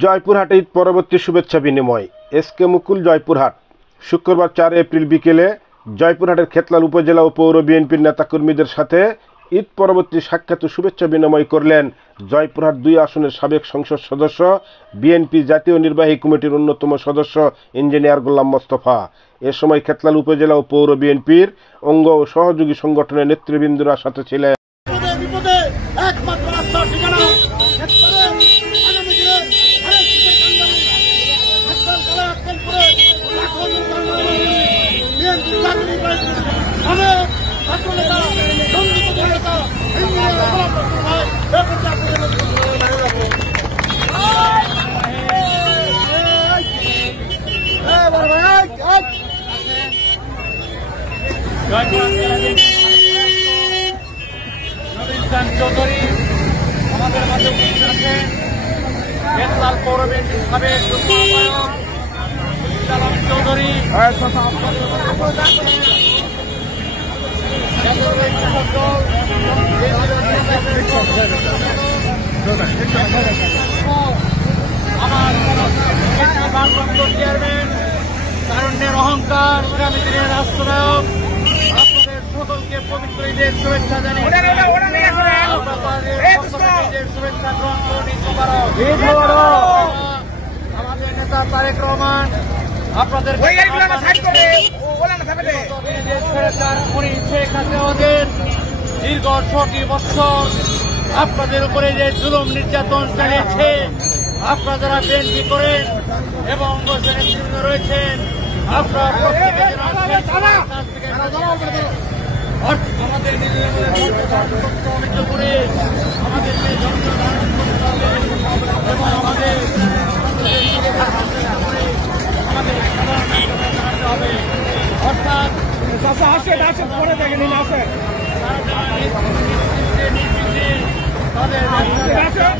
জয়পুরহাটে ঈদ পরবর্তী শুভেচ্ছা বিনিময়। এসকে মুকুল, জয়পুরহাট। শুক্রবার 4 এপ্রিল বিকেলে জয়পুরহাটের খেতলাল উপজেলা ও পৌর বিএনপির নেতাকর্মীদের সাথে ঈদ পরবর্তী সাক্ষাৎ ও শুভেচ্ছা বিনিময় করলেন জয়পুরহাট 2 আসনের সাবেক সংসদ সদস্য, বিএনপি জাতীয় নির্বাহী কমিটির অন্যতম সদস্য ইঞ্জিনিয়ার গোলাম মোস্তফা। এ সময় খেতলাল উপজেলা ও পৌর বিএনপির অঙ্গ ও সহযোগী সংগঠনের নেতৃবৃন্দরা সাথে ছিলেন। চৌধুরী আমাদের মাঝে উপস্থিত আছেন। খেতলাল পৌর বিএনপির সাবেক যুগ্ম আহ্বায়ক চৌধুরী, আমার ভারপ্রাপ্ত চেয়ারম্যান, তারুণ্যের অহংকার, আগামী দিনের রাষ্ট্রনায়ক, আপনাদের সকলকে পবিত্র ঈদের শুভেচ্ছা জানিয়ে শুভেচ্ছা গ্রহণ করুন। আমাদের নেতা তারেক রহমান আপনাদের শেখ হাসিনাদের দীর্ঘ 6টি বছর আপনাদের উপরে যে জুলুম নির্যাতন চালিয়েছে, আপনারা যারা বিএনপি করেন এবং নেতৃত্ব রয়েছেন, আপনারা প্রত্যেকে আমাদের করে আমাদের এবং আমাদের হবে, অর্থাৎ তাদের